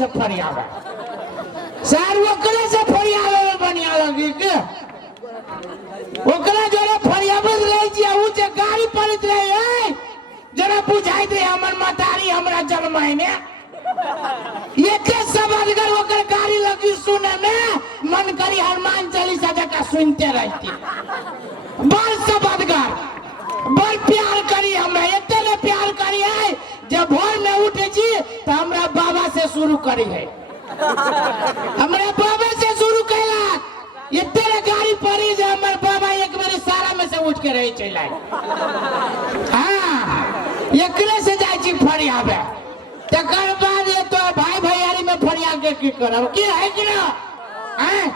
से फरियावे सर ओकरे से फरियावे में बढ़िया लगी के ओकरा जरा फरियावत रही छी उ जे गाड़ी पड़त रहे जरा बुझाइत रहे हमर मतारी हमरा जन्माई में एके सब अगर ओकर गाड़ी लगी सुने में मन करी हनुमान चालीसा जका सुनते रहती बड़ सब अदगर बड़ प्यार करी हमरा एते ने प्यार करी है जब भोर में उठे छी तो हमरा बाबा से शुरू करी है हमरा बाबा से शुरू कैला एते ने गाड़ी पड़ी जे हमर बाबा एक बार सारा में से उठ के रही चलाई हां एकरे से जाय छी फरियावे तकर बाद ये तो भाई भैयारी में फरिया के की करब की है कि ना हैं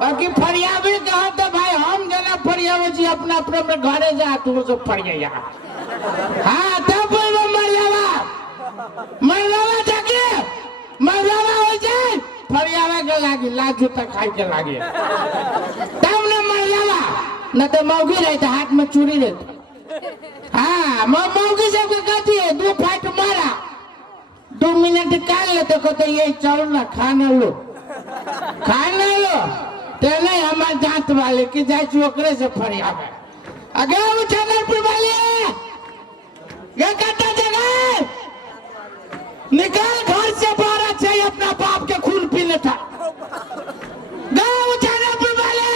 बाकी फरियावे कहा तो भाई हम जना फरियावे जी अपना अपने घरे जा तू सब फरिया हां तब बोलो मरलावा जाके मरलावा हो जाए फरियावे के लागी लाजू तक खाई के लागी तब न मरलावा न तो मौगी रहता हाथ में चूड़ी रहता हां मौगी सब के कहती है 2 फाट मारा 2 मिनट काल लेते को तो ये चलो ना खाना लो तो नहीं हमारे दांत वाले की जाए चोकरे से फरियावे अगे वो चंद्रपुर वाले ये कहता जगह निकाल घर से बाहर चाहिए अपना बाप के खून पीने था गाँव चंद्रपुर वाले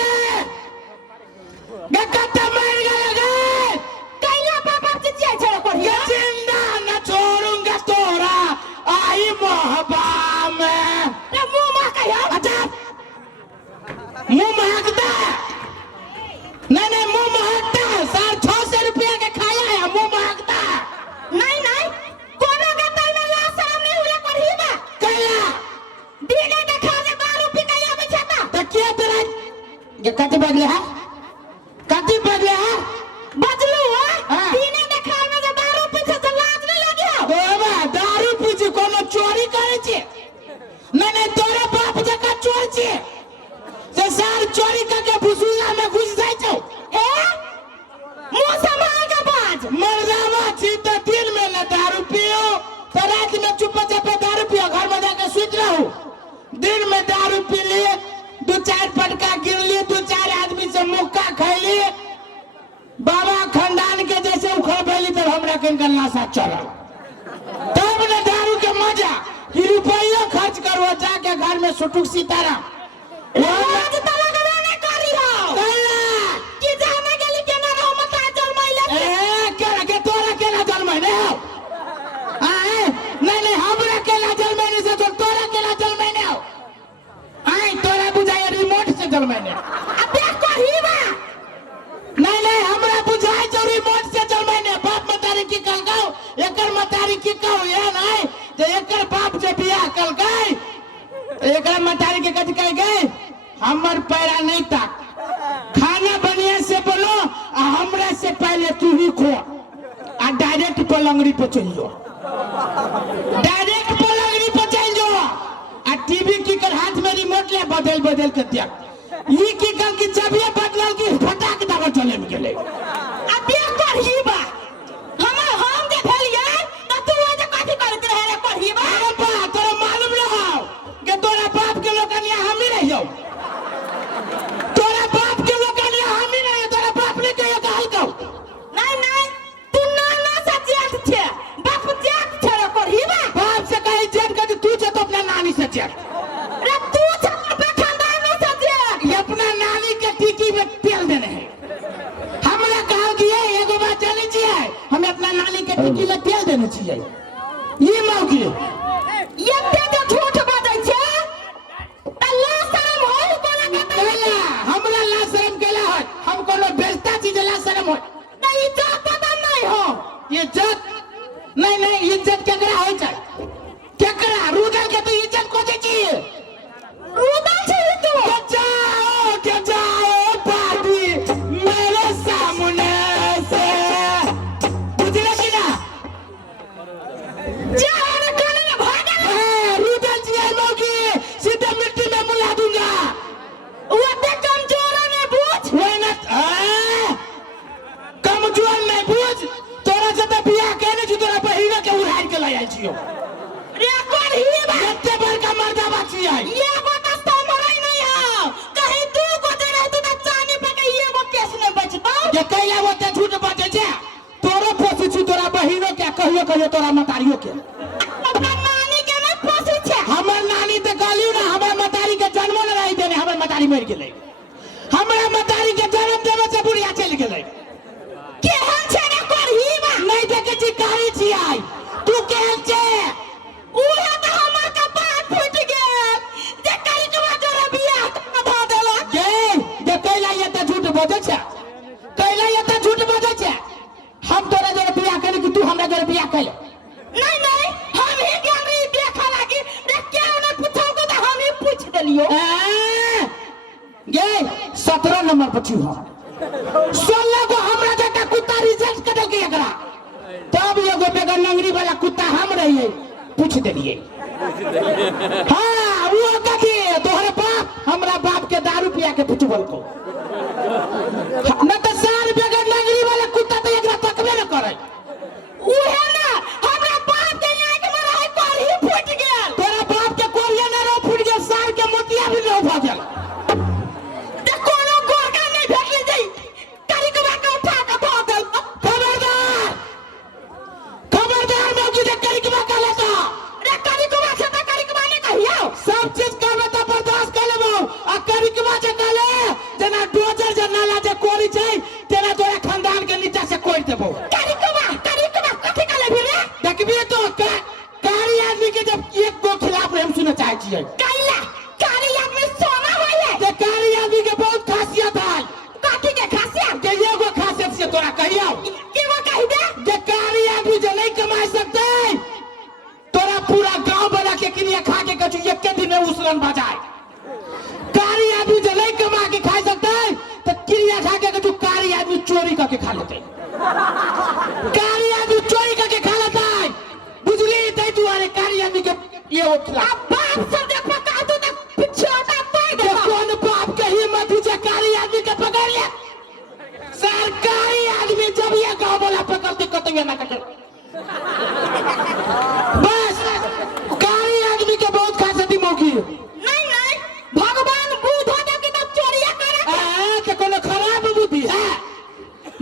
ये कहता मर गए कैला बाप से चाहिए छोड़ को ये जिंदा न छोड़ूंगा तोरा आई मोहब्बा में मुंह में कहियो अच्छा मुंह महकता नहीं मुंह महकता सर 600 रुपया के खाया है मुंह महकता नहीं कोनो के तर में ला शर्म नहीं हुए करहीबा कैला दीने देखा के दारू पी के आवे छता त के तेरा ये कति बदले है बदलू है दीने देखा में जे दारू पी से लाज नहीं लगियो देवा दारू पी जे कोनो चोरी करे छे नहीं तोरे बाप जका चोर छे से सार चोरी करके भुसुला में घुस जाय छौ मुंह संभाल के बाज मरदावा छी तो दिन में न दारू पियो तो रात में चुपचाप दारू पियो घर में जाके सुत रहू दिन में दारू पी लिए 2-4 पटका गिर लिए 2-4 आदमी से मुक्का खाई लिए बाबा खंडान के जैसे उखड़ बैली तब हमरा कनका लाशा चलल तब न दारू के मजा कि रुपया खर्च करो जाके घर में सुटुक सीताराम आज तला गने करी हो कि जाने गेली के ना रहो मत जन्मैले के तोरा के ना जन्मैले हो नहीं हमरा के ना जन्मैले से तो तोरा के ना जन्मैले हो तोरा बुझाय रिमोट से जन्मैले अबे कहिबा नहीं हमरा बुझाय जो रिमोट से जन्मैले बाप मतारी की कहगाओ एकर मतारी की कहू ये नहीं जे एकर बाप जे बियाह कल गई एकर मतारी के कथि कह गए हमर पैरा नहीं तक खाना बढ़िया से बोलो हमरा से पहले तू ही खो आ डायरेक्ट पलंगड़ी पे चल जाओ आ टीवी की कर हाथ में रिमोट ले बदल के दिया ये की कल की जब ये बदलल की फटाक दबा चले में गेले अब ये करहीबा हम जे भेलिए त तू जे कथि करत रहे रे करहीबा बा तोरा मालूम रहो के तोरा बाप के लोग कनिया हम ही रहियो तोरा बाप के लोग कनिया हम ही रहियो तोरा बाप ने कहियो कहल कहू नहीं तू ना सचियत छे बाप जात छे रे करहीबा बाप से कहि जेट के तू छे तो अपना नानी से जेट रे तू छे अपना खानदान में से जेट ये अपना नानी के टीकी में तेल देने है हमरा कहल कि एगो बात जाने छिए हमें अपना नानी के टीकी में तेल देने छिए ये मौकी ये ते झूठ बाजै छे तल्ला शरम होई कोना के तल्ला हमरा ला शरम केला है हम कोनो बेइज्जती चीज ला शरम हो नहीं इज्जत पता नहीं हो इज्जत नहीं इज्जत केकरा होय छै केकरा रुदल के तो इज्जत को दे छी रुदल छै तू के जाओ पार्टी मेरे सामने से बुझले कि ना जान कोने ने भागल रुदल जी आई मौकी सीधे मिट्टी में मिला दूंगा वो ते कमजोर ने बुझ वो ना कमजोर नहीं बुझ तोरा से तो बियाह कहने छी तोरा बहिना के उड़ाई के ले आइ छियो रे कोन ही बात एते बड़का जाए ये बता तो मरई नहीं हो कहीं तू को जरे तू ना चांदी पे के ये वो केस नहीं बचतो जे कैला वो ते झूठ बाजे छे तोरो पोसी छु तोरा बहिनो के कहियो तोरा मतारियो के अपना नानी के नहीं पोसी छे हमर नानी ते कहलियो ना हमर मतारी के जन्म न रही देने हमर मतारी मर गेलै हमरा मतारी के जन्म देवे से बुढ़िया चल गेलै केहन छे रे करही बा नहीं देखे छी कारी छी आई तू केहन छे उहे तो हमर कपाल फूट गेल जे करी के जरे बियाह ध देला जे कैला ये ते झूठ बाजे छे कैला ये ते झूठ बाजे छे हम तोरा जरे बियाह करे कि तू हमरा जरे बियाह कैले नहीं नहीं हम ही गेल रही देखा लागी रे क्यों नहीं पूछो को तो हम ही पूछ देलियो गे 17 नंबर पर छी हम 16 को हमरा जका कुत्ता रिजेक्ट कर देलकै एकरा तब एगो बेगर नंगरी वाला कुत्ता हम रहिए पूछ देलिए हां वो कथी तोहरे बाप हमरा बाप के दारू पिया के पुछबल को न तो सार बेगर नंगरी वाला कुत्ता तो एकरा तकबे न करे उहे ना हमरा बाप के यहाँ के मारा है करही फूट गेल तोरा बाप के कोरिया न रो फूट गेल सार के मोतिया भी रो भ गेल ते कोनो गोरका नहीं भेटले जई करी के बाका उठा के ध देल खबरदार मौकी दे करी के बाका लेता रे करी के बात से करी के बाने कहियो सब चीज करबे त बर्दाश्त कर लेबो आ करी के बात कहले जना डोजर जे नाला जे कोरी छै तेना तोरा खानदान के नीचा से कोइ देबो कथी कले भी रे देखबी तो कारी आदमी के जब एक गो खिलाफ हम सुने चाहे छियै कैला कारी आदमी सोना होइए जे कारी आदमी के बहुत खासियत है काठी के खासियत के एगो खासियत से तोरा कहियो की वो कहि दे जे कारी आदमी जे नहीं कमा सकते तोरा पूरा गांव वाला के किनिया खा के कछु एक दिन में उसरन बजाए कारी आदमी जे नहीं कमा के खा सकते तो किनिया खा के कछु कारी आदमी चोरी करके खा लेते कारी आदमी चोरी करके खा लेता है बुझली तै दुआरे कारी आदमी के ये वो खिला बाप सब देख पका तू तक पिछोटा पाई दे कौन बाप के हिम्मत है कारी आदमी के पकड़ ले सरकारी आदमी जब ये गांव वाला पकड़ते कतवे ना कर बस कारी आदमी के बहुत खासियत मौकी नहीं नहीं भगवान बुद्ध दे के तब चोरिया करे तो कोनो खराब बुद्धि है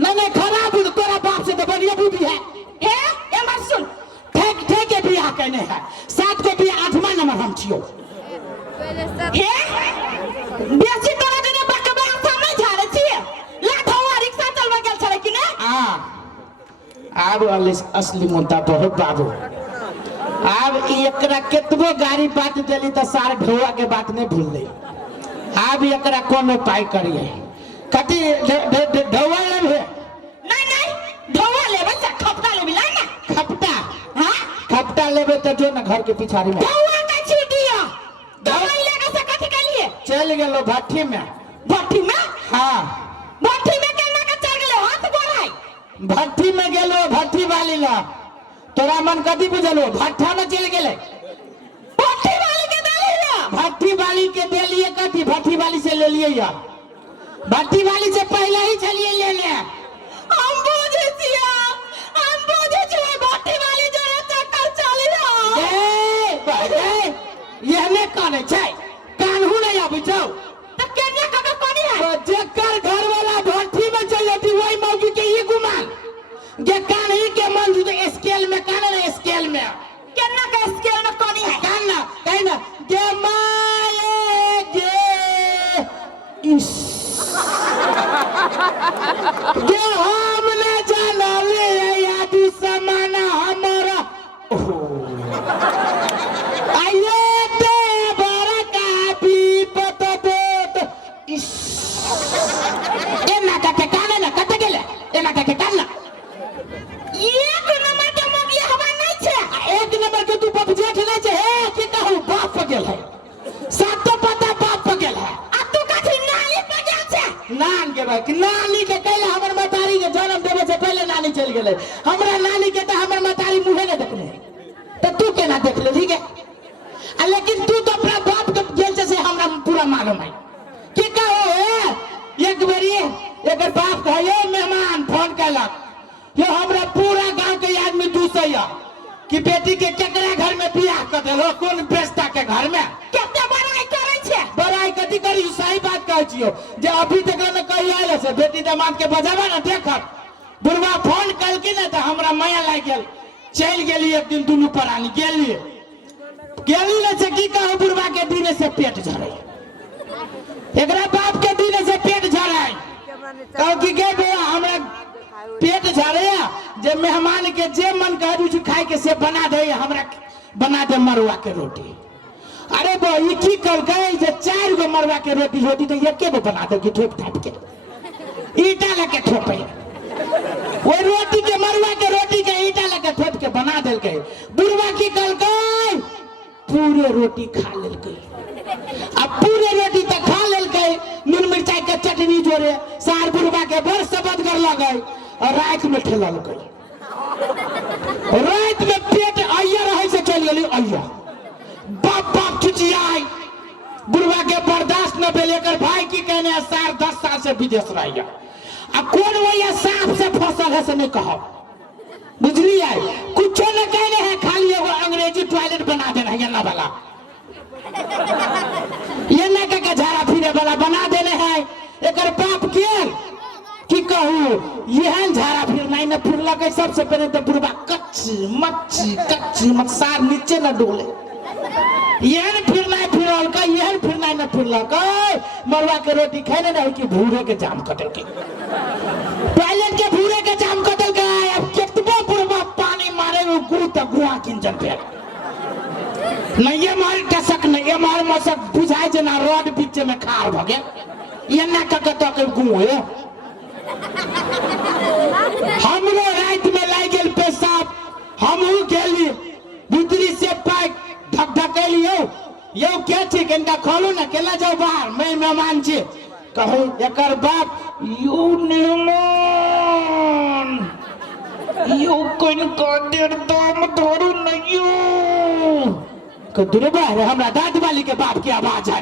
नहीं खराब बुद्धि तोरा बाप से तो बढ़िया बुद्धि है ए मत सुन ठेक के बियाह कहने है 7 को बियाह 8वां नंबर हम छियो हे बेसी तोरा जने बकबा सामने झारे छिए लाठवा रिक्शा चलबा गेल छले कि ने आब असली मुद्दा बहुत बाबू अब एकरा केतबो गाड़ी बात देली त सार ढोआ के बात नहीं भूल ले अब एकरा कोनो पाई करिए कथी ढोआ ले नहीं ढोआ लेबे से खपटा लेबे ला ना खपटा हां खपटा लेबे त जो ना घर के पिछाड़ी में ढोआ का छीटिया ढोआ लेके से कथी कलिए चल गेलो भट्ठी में हां भट्ठी में केना के चल गेलो हाथ गोराई भट्ठी में गेलो भट्ठी वाली ला तोरा मन कथी बुझलो भट्ठा में चल गेले भट्ठी वाली के देलिए भट्ठी वाली के देलिए कथी भट्ठी वाली से ले लिए या भट्ठी वाली से पहले ही चलिए ले ले हम बुझे छिया भट्ठी वाली जरे चक्कर चली ये ने काने छै कानहु नहीं आबै छौ त केना का कोनी है जेकर घर वाला भट्ठी में चल जाती वही मौगी के ही गुमान जे कानही के मन जो स्केल में कान ना स्केल में केना का स्केल में कोनी है कहना जे माए जे इस जे हम न जानले यादी समाना हमरा आइए ते बरका विपत देत इस एना कते काने ना कते गेले एना कते कानना एक नंबर के मगी हवा नहीं छे एक नंबर के तू बाप जेठ नहीं छे हे की कहू बाप पे गेल है सातो पता बाप पे गेल है आ तू कथी नाली पे गेल छे नान के भाई नानी के कहले हमर मतारी के जन्म देवे से पहले नानी चल गेले हमरा नानी के त हमर मतारी मुहे ने देखले त तू केना देख ले ठीक है लेकिन तू तो अपना बाप के गेल से हमरा पूरा मालूम है की कहो एक बेरी एकर बाप कहे मेहमान फोन कैलक ये हमरा पूरा गांव के आदमी दूसैया कि बेटी के केकरा घर में बियाह कर देलो, कौन बेस्ता के घर में? केते बड़ाई करे छे? बड़ाई कथी करी? सही बात कहै छियो जे अभी तक न कहि आइले से बेटी दामाद के बजाबा न देखत। बुढ़वा फोन कलकी न त हमरा माया लाग गेल, चल गेली एक दिन दुनू परानी गेली न से की कहू, बुढ़वा के दिन से पेट झड़े, एकरा बाप के दिन से पेट झड़े। कहू कि गे बउआ हमरा पेट झड़े, जे मेहमान के जे मन करे खाए के से बना दे, हमरा बना दे मरुआ के रोटी। अरे बो ई की कर गए जे 4 गो मरुआ के रोटी होती तो एके गो बना दे कि ठोक ठाप के ईटा लगे ठोपे, वो रोटी के मरुआ के रोटी के ईटा लगे ठोप के बना देल के। बुढ़वा की कर गए पूरे रोटी खा लेल के, अब पूरे रोटी तो खा लेल के, नून मिर्चाई के चटनी जोड़े सार बुढ़वा के बड़ सबद कर लगे और रात में ठेलल गई। रात में पेट अइया रहे से चल गेली अइया, बाप बाप खिचियाई, बुढ़वा के बर्दाश्त न भेल। एकर भाई की कहने 10 साल से विदेश रहिया, अब कौन वही सांप से फसल है से नहीं कहो, बुझलिए? कुछ न कहने हैं, खाली एगो अंग्रेजी टॉयलेट बना देना है ना वाला, ये न कह के झाड़ा फिरे वाला बना देने हैं। एकर बाप के की कहू, यह झाड़ा फिर नहीं न फिर लगे। सबसे पहले तो बुढ़वा कच्ची मत सार नीचे न डोले, यहन फिर नहीं फिरल का, यहन फिर नहीं न फिरल का। मरुआ के रोटी खाने नहीं कि भूरे के जाम कटल के, टॉयलेट के भूरे के जाम कटल के। अब कितबो बुढ़वा पानी मारे वो गुड़ तक गुआ किंजन पे नहीं, ये मार टसक नहीं, ये मार मसक बुझाई जना रोड बीच में खार भगे, ये ना कके तो के गुए। हमरो रात में लाग गेल पेशाब, हमहू गेली भीतरी से पैक धक धकेलियो, यो के छी कनका खोलू ना, केला जाओ बाहर, मैं मेहमान छी। कहू एकर बाप यू मेहमान, यू कनका देर दम धरू नहीं को दूर बाहर हमरा दाद वाली के बाप की आवाज है।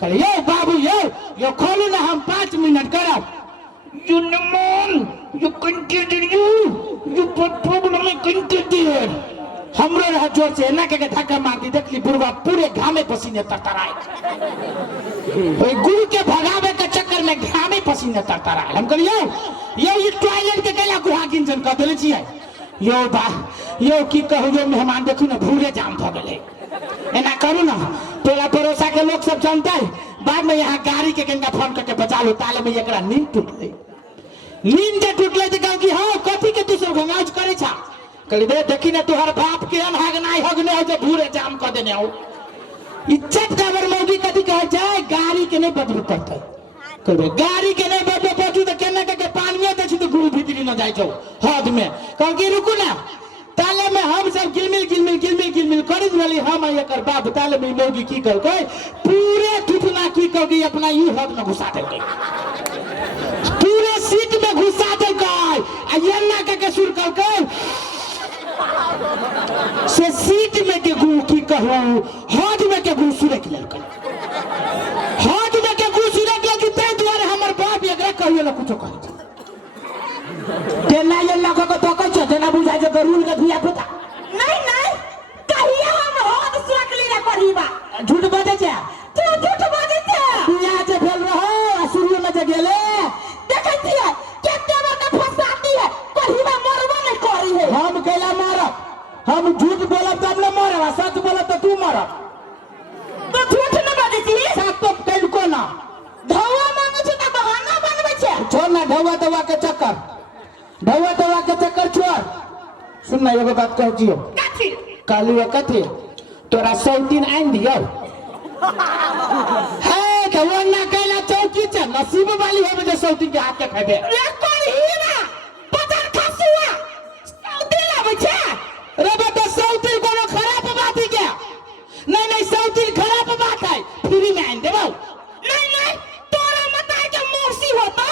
कहले यो बाबू यो खोलू ना, हम 5 मिनट करब। यू मेहमान यू कनके देर यू प्रॉब्लम में कनके देर हमरो रह जोर से ना के धक्का मार दी। देखली बुढ़वा पूरे घामे पसीने तरतराए, ओए गुरु के भगावे के चक्कर में घामे पसीने तरतराए। हम कहलियो ये टॉयलेट के केला गुहा किंजन कर देले छियै। यो की कहू यो मेहमान देखू ना भूरे जाम भ गेले, एना करू ना टोला पड़ोसा के लोग सब जानते है। बाद में यहाँ गाड़ी के कनका फोन करके बचा लो, ताले में एकरा नींद टूटले, नींद जे टूटले त कहू कि हां कथी के तू सब घंगाज करे छा। कहली बे देखी ना तुहर बाप के हगनाई हगने हो जो भूरे जाम कर देने हो। इज्जत खबर मौगी कथी कहे जाए, गाड़ी के नहीं बदलू पड़ते, कहबे गाड़ी के नहीं बदलू पड़तू तो केना के पानियो दे छी तो गुरु भीतरी न जाई छौ हद में। कहू कि रुकू ना, ताले में हम सब गिलमिल कर दिली। हम एकर बाप ताले में मौगी की कर के पूरे थुथना की कर के अपना यू हद में घुसा दे, पूरे सीट में घुसा दे आ येना के सुर कर के से सीट में के गु की कहू हद में के गु सुरक लेलक, हद में के गु सुरक लेलक। तै द्वारा हमर बाप एकरा कहियो न कुछो कहै छै, तेना ये लगा को तो कहै छै, तेना बुझाइ जे गरुल के धिया पुता नहीं कहिया हम हद सुरक ली रे करीबा। झूठ बाजै छै, तू झूठ बाजै छै। बियाह जे भेल रहो शुरू में जे गेले देखै छियै केते बड़का फसाती है, करीबा मरबो नहीं करी है। हम केला मारब, हम झूठ बोलब तब न मारब, सच बोलब तो तू मारब। तो झूठ न बाजै छी, सच तो कइलको ना। धौवा मांगै छै त बहाना बनबै छै। छोड़ ना ढौवा दवा के चक्कर, ढौवा दवा के चक्कर छोड़। सुन ना एगो बात कहै छियो, कथी कहलियो कथी तोरा 100 दिन आइन दियो है तो वो ना कैला चौकी छ, नसीब वाली होबे जे 100 दिन के हाथ के खेबे। रे करीबा पतर खसुआ 100 दिन आबै छै। रे बेटा 100 दिन कोनो खराब बात है क्या? नहीं 100 दिन खराब बात है, फ्री में आइन देबो। नहीं तोरा मताई के मौसी होतो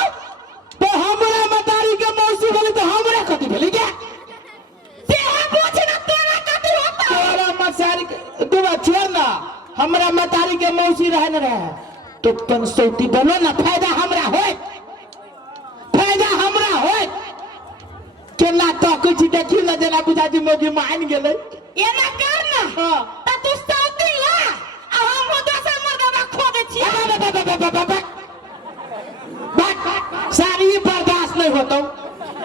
तो हमरा मतारी के मौसी बोले तो हमरा कथी भेली क्या? से पूछ ना तोरा कथी होतो। तोरा मतारी के दुआ छोड़ ना, हमरा मतारी के मौसी रहे न रहे तो तन सौती बनो ना, फायदा हमरा होय, फायदा हमरा होय। केना ताकै छी देखियो ना जेना बुझा जी मोगी मान गेलै एना कर ना हां त तू साउती ला आ हम दोसर मर्दवा खोदै छी सारी बर्दाश्त नहीं होता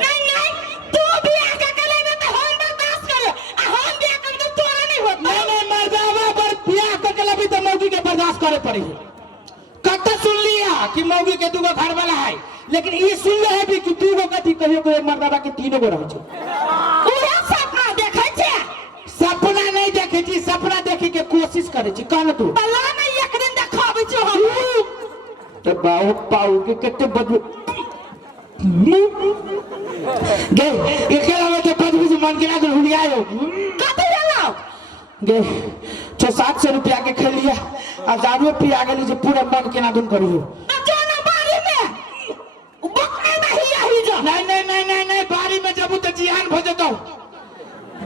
नहीं तू भी आके कले में तो हम बर्दाश्त करे आ हम भी आके तो तोरा नहीं होता नहीं मर्दावा पर बियाह कर के भी तो मौगी के बर्दाश्त करे पड़ी कत सुन लिया कि मौगी के दूगो घर वाला है लेकिन ये सुन ले है भी कि दूगो कथी कहियो को मर्दावा के तीनों गो रह छै उहे सपना देखै छै सपना नहीं देखे छी सपना देखे के कोशिश करे छी कान तू बला नहीं एक दिन देखाबै छी हम तो बाऊ पाऊ के कते बदबू गे एकेला में तो बदबू से मन गिरा के हुलियायो कथि भेलौ गे 600-700 रुपया के खेलिया आ दारू पिया गेली जे पूरा मन केना दुन करियो त जाना बारी में बकरे नहीं आही जा नहीं बारी में जबू तो जियान भ जतो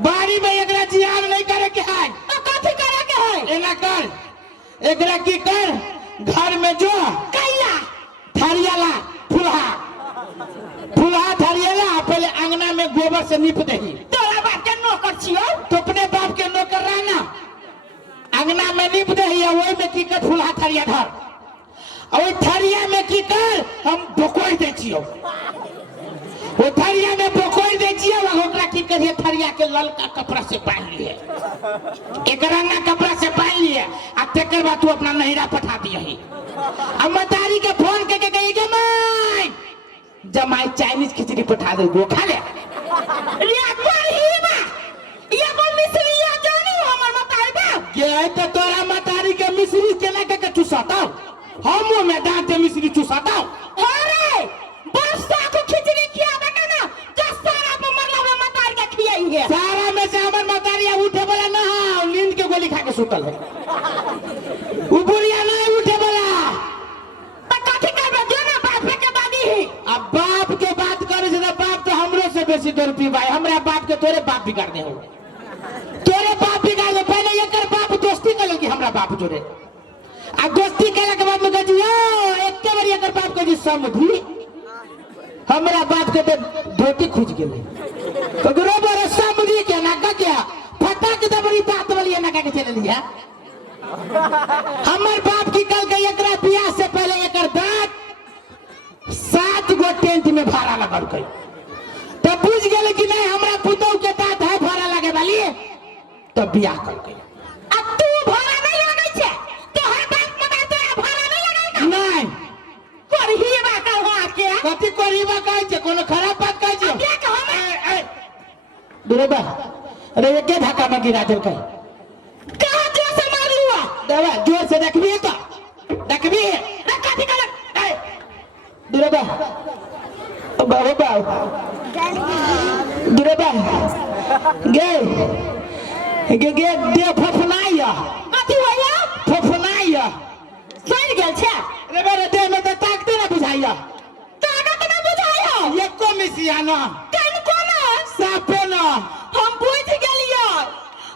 बारी में एकरा जियान नहीं करे के है त कथि करे के है एना कर एकरा की कर घर में जो कैला थरियाला फुलहा थरियाला पहले अंगना में गोबर से नीप दही तोरा बाप के नौकर छियो तो अपने बाप के नौकर रहना अंगना में नीप दही वही में की कर फुलहा थरिया धर और थरिया में की कर हम बोकोई दे छियो वो थरिया में बोकोई दे छियो ओकरा की करिए थरिया के ललका कपड़ा से बांध लिए एक रंगा कपड़ा से बांध लिए आ तेकर बाद तू अपना नहिरा पठा दिए अब मतारी के फोन करके कही के माई जमाई चाइनीज खिचड़ी पठा दे वो खा ले रे बरही बा ये को मिसरिया जानी हमर मतारी बा ये तो तोरा मतारी के मिश्री केना के चुसाता हम में दांत मिश्री चुसाता अरे बरसा को खिचड़ी खियाबे के ना जो सारा पे मरला मतारी के खियाई है सारा में से हमर मतारी उठे वाला ना नींद के गोली खा के सुतल है उ बुढ़िया नहीं उठे वाला त कथि करबे जो ना बाप के दादी है अब बाप के बात करे से बाप तो हमरो से बेसी दर पी भाई हमरा बाप के तोरे बाप बिगाड़ दे हो तोरे बाप बिगाड़ दे पहले एकर बाप दोस्ती कर कि हमरा बाप जोड़े आ दोस्ती केला के बाद में कह दियो एक के बार एकर बाप के जी समझी हमरा बाप के तो धोती खुज गेले तो बरोबर समझी के ना का क्या फटा के दबरी बात वाली ना का के चले लिया हमर बाप की कल के एकरा बियाह से पहले एकर दांत 7 गो टेंट में भाड़ा लगल गई तो बुझ गेले कि नहीं हमरा पुतौ के दांत है भाड़ा लगे वाली तो बियाह कर गई अब तू भाड़ा नहीं लगै छै तो हर बात में तोरा भाड़ा नहीं लगै नहीं करही बा कहवा के कथि करीबा कहै छै कोनो खराब बात कहै छै देख हम दुरेबा अरे ये के धक्का में गिरा देलकै कहां जो से मार लुआ दवा जोर से देखबी तो देखबी रे कथि कर ए दुरेबा बाबू बाबू दुरेबा गे दे फफनाइया कथि होया फफनाइया सड़ गेल छै रे बारे दे में तो ताकते ना बुझाइया ताकत न बुझायो एको मिसिया ना कन कोना सापे ना हम बुझ गेलियै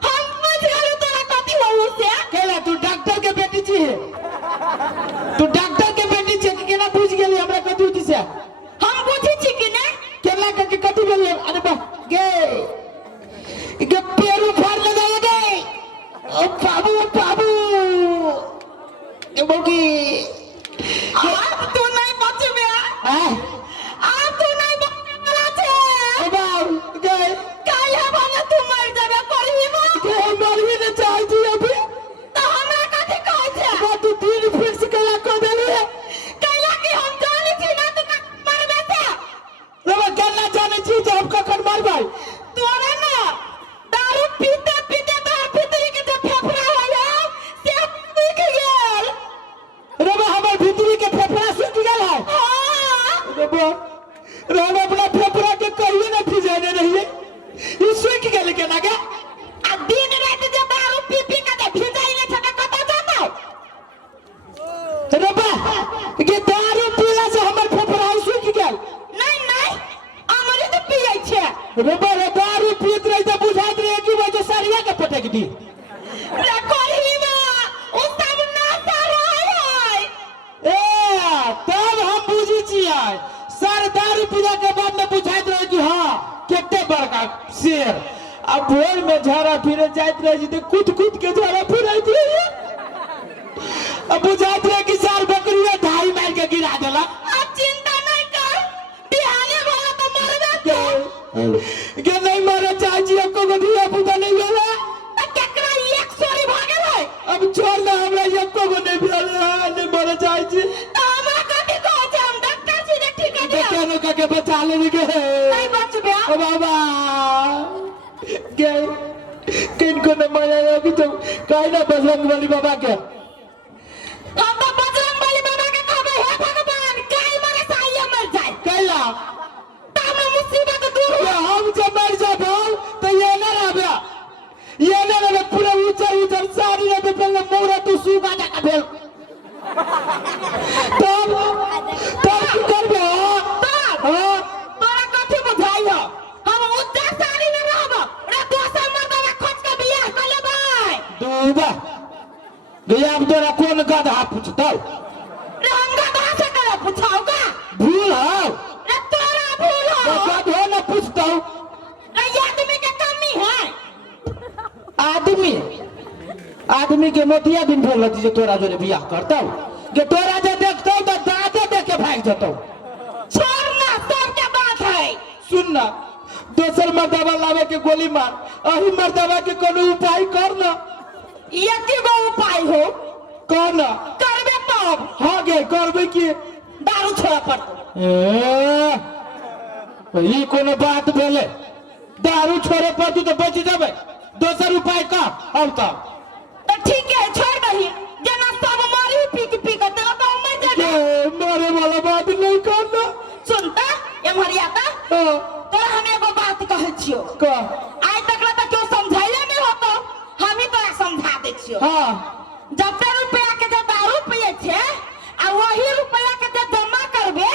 हम बुझ गेलु तोरा कथि होउ से केला तू डॉक्टर के बेटी छी तू डॉक्टर के बेटी छी कि केना बुझ गेली हमरा कथि होती से हम बुझी छी कि ने केला के कथि भेलै अरे बा गे के पेरू फाड़ ले जाए गे ओ बाबू ए बोगी अब तू नहीं बचबे अब तू नहीं बचने वाला छै ए बाबू गे काहे भने तू मर जाबे करही बा के मरही न चाहै छी अभी तो हमरा कथि कहै छै बा तू दिन फिक्स कला को देली कैला कि हम जानि छी ना तू मरबे छै रे केना जानै छी जे हम कखन मरबै तोरा ना दारू पीते पीते तोहर भीतरी के जे फेफड़ा होया से सूख गेल रे हमर भीतरी के फेफड़ा सूख गेल है हां रे हम अपना फेफड़ा के कहिए ना फिजाने रहिए ई सूख गेल केना के आ दिन रात जे दारू पी पी के जे भिजाइले छै कतौ जाता रे के दारू पीला से हमर फेफड़ा सूख गेल नहीं अमृत पियै छै रे दारू पीत रही तो बुझाइत रहे कि वजह सरिया के पटक दी रे करही बा ओ सब नाता रहै तब हम बुझी छियै सर दारू पीला के बाद में बुझाइत रहे कि हाँ के बड़का शेर अब भोर में झाड़ा फिरे जात रहे जी कूद कूद के झाड़ा फिरे दिए अब बुझात रहे कि सार बकरी ढाई मार के गिरा देला। अब चिंता नहीं कर, बिहाने वाला तो मर गया के नहीं मारे चाची को दिया पुता नहीं मिला तो केकरा एक सोरी भागे रहे। अब छोड़ ना हमरा एको को नहीं मिला नहीं मारे चाची तो हमरा कथी कहो छै, हम डॉक्टर छी जे ठीक है दिया केनो के बचा ले के नहीं बचबे। ओ बाबा के किन को न माया कि तो काहे ना बजरंग बली बाबा के हम तो बजरंग बली बाबा के कहबे हे भगवान काल मरे साइए मर जाए कैला त हमरा मुसीबत दूर हो। हम जब मर जाबो तो ये ना रहबे पूरा ऊंचा साड़ी रहबे पहले मोरा तू सुगा जा भेल तब की करबे हां तोरा कथी बुझाई हो, हम उच्चा साड़ी में रहब रे दोसर मर्दवा खोज के बियाह कर लेबै। दूबा गया अब तोरा कौन गधा पूछतौ रे हम गधा से करे पूछाओगा भूल हो रे तोरा भूल तो हो गधो न पूछतौ रे ये आदमी के कमी है। आदमी के मोतिया दिन भेल जे तोरा जोरे बियाह करतौ जे तोरा जे देखतौ तो दांते देख के भाग जतौ। छोड़ ना, सबके बात है। सुन ना दोसर मर्दवा लावे के गोली मार अही मर्दवा के कोनो उपाय कर ना ये गो उपाय हो कर ना करबे तब हाँ गे करबे की दारू छोड़ा पड़तो। ई कोनो बात भेले दारू छोड़े पड़तू तो बच जाबे दोसर उपाय का अब तब तो ठीक है छोड़ दही जना सब मारी पी के तेरा तो मर जाए। मारे वाला बात नहीं करना सुनता ये मरियाता तोरा हम एगो बात कहै छियो का आइ तक तो क्यों समझाइले नहीं होतो, हम ही तोरा समझा दे छियो। हाँ जब रुपया के जे दारू पिए छे आ वही रुपया के जे जमा करबे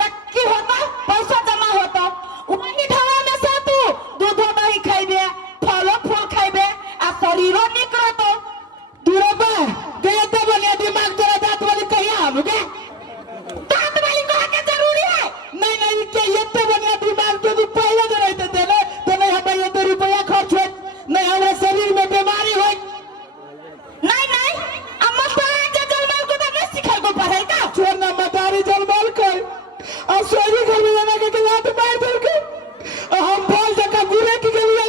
त की होता, पैसा जमा होता वही ढवा में से तू दूध दही खाइबे फलो फूल खाइबे आ शरीरो निक रहतो। दूरबा गया तो बनिया दिमाग तोरा दांत वाली कहिया हम के दांत वाली कहे के जरूरी है नहीं के ये तो बनिया दिमाग तो तू पहले जो रहते देले तो नहीं हमें ये तो रुपया खर्च हो नहीं हमारे शरीर में बीमारी हो। नहीं अम्मा तो जे जलमाल को तो नहीं सिखाई को पढ़े का छोड़ना मतारी जलमाल कर और सोरी घर में जाना के लात मार दे के हम बोल जका गुरे की गेलिए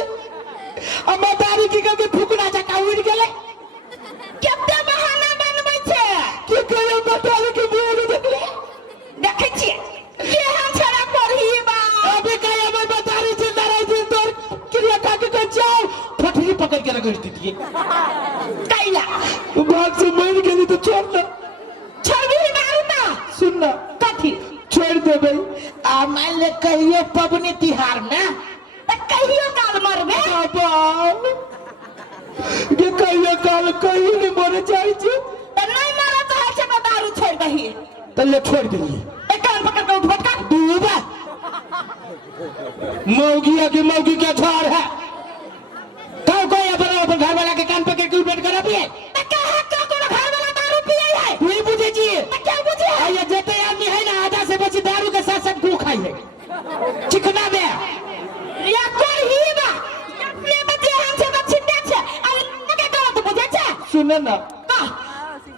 और मतारी की के फुकना जका उड़ गेले केते बहाना बनबै छे की करे मतारी के मुंह देखले देखै छियै के हम छरा पढ़ी बा अबे काय हमें मतारी जिंदा रही दिन तोर क्रिया का के जाओ फटरी पकड़ के रगड़ दीजिए कैला भाग से मर गेली तो छोड़ना छरबी मारू ना सुनना कथी छोड़ दे भाई आ मान ले कहियो पबनी तिहार में त कहियो काल मरबे बाबा ये कहियो काल कहीं नहीं मरे जाए छी त नहीं मरा चाहे छे त दारू छोड़ दही तले छोड़ दिए एक कान पकड़ के उठ भटका दूबा मौगी के छोड़ है कहो कोई अपन घर वाला के कान पकड़ के उठ कर पिए त कहा को घर वाला दारू पिए है नहीं बुझे जी त क्या बुझे आ ये जते आदमी है ना आधा से बची दारू के साथ साथ गु खाई है चिकना में या कोई ही बा अपने बच्चे हम से बच्चे छे आ के गलत बुझे छे सुने ना का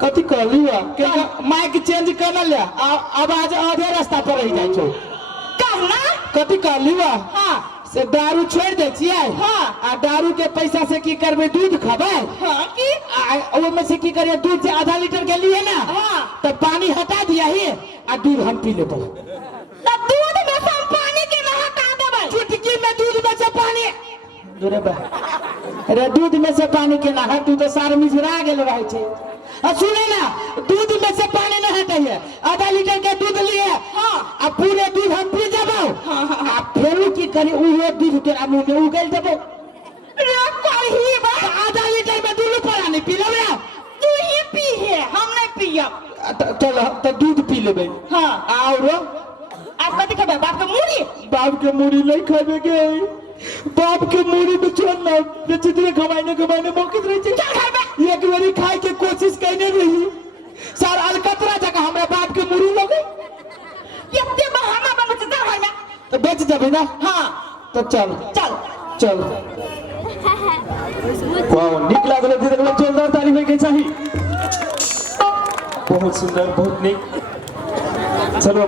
कथी कहली हुआ के माइक चेंज कर ले आवाज आधे रास्ता पर रह जाय छो कहना कथी कहली हुआ हां से दारू छोड़ दे छियै हाँ। आ दारू के पैसा से की करबे दूध खाबे हां की ओ में से की करिए दूध से आधा लीटर के लिए ना हाँ। तो पानी हटा दिया ही आ दूध हम पी लेबो त दूध में से हम पानी के ना हटा देबै चुटकी में दूध में से पानी दूरे बा अरे दूध में से पानी के ना हटू तो सार मिझरा गेल रहे छे आ सुने ना दूध में से पानी न हटाइए आधा लीटर के दूध लिए हाँ। आ पूरे दूध हम पी जाबो आ फेरू की करी उहे दूध तोरा मुंह में उगल देबो रे कोई बा आधा लीटर में दूध पानी पी लेबे तू ही पी है हम नहीं पियब चल तो दूध पी लेबे हां और आप कथी खाबे बाप के मुड़ी बाप के मुड़ी नहीं खाबे के बाप के मुड़ी में छोड़ना जितने कमाने मौके रहे छे चल घर में एक बारी खाए के कोशिश करने रही सार अलकतरा जगह हमरा बाप के मुड़ी लगे एते बहाना बन छ घर में तो बेच देबे ना हां तो चल चल चल वाह निक लागल दीदी के जोरदार ताली होय के चाही बहुत सुंदर बहुत निक चलो